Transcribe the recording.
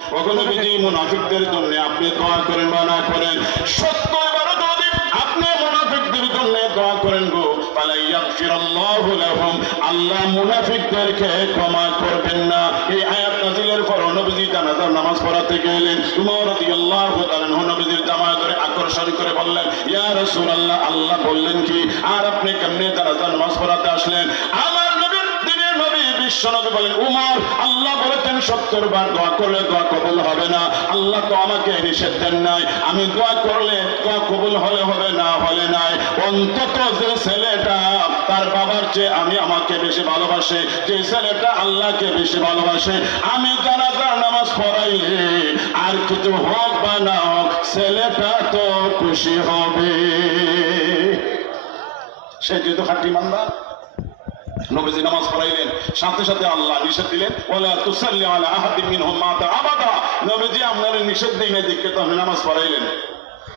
কখনো যদি মুনাফিকদের জন্য আপনি দোয়া করেন বা না করেন, 70 বার যদি আপনি মুনাফিকদের জন্য দোয়া করেন গো, ফালা ইয়াগফিরাল্লাহু লাহুম, আল্লাহ মুনাফিকদেরকে ক্ষমা করবেন না। এই আয়াত নাযিলের পর নবীজি জানাজার নামাজ পড়াতে গেলেন। উমর রাদিয়াল্লাহু তাআলা নবীজির জামায় ধরে আকর্ষণ করে বললেন, ইয়া রাসূলুল্লাহ, আল্লাহ বললেন কি, আর আপনি কেমনে জানাজার নামাজ পড়াতে আসলেন? আমার নবীর দিনের নবী বিশ্বনবী বলেন, উমর, আল্লাহ বলেছেন 70 বার দোয়া করলে দোয়া কবুল হবে না। আল্লাহ তো আমাকে নিষেধ দেন নাই, আমি দোয়া করলে দোয়া কবুল হলে হবে, না হলে নাই। অন্তত যে ছেলেটা তার বাবার চেয়ে আমি আমাকে বেশি ভালোবাসে, যে ছেলেটা আল্লাহকে বেশি ভালোবাসে, আমি জানাজার নামাজ পড়াইলে আর কিছু হোক বা না হোক, ছেলেটা তো খুশি হবে। সে যেহেতু খাঁটি ইমানদার, নবীজি নামাজ পড়াইলেন, সাথে সাথে আল্লাহ নিষেধ দিলেন, ওয়ালা তুসাল্লি আলা আহাদিন মিনহুম মাতা আবাদা। নবীজি আপনার নিষেধ দিলেন, দিকে তো আপনি নামাজ পড়াইলেন।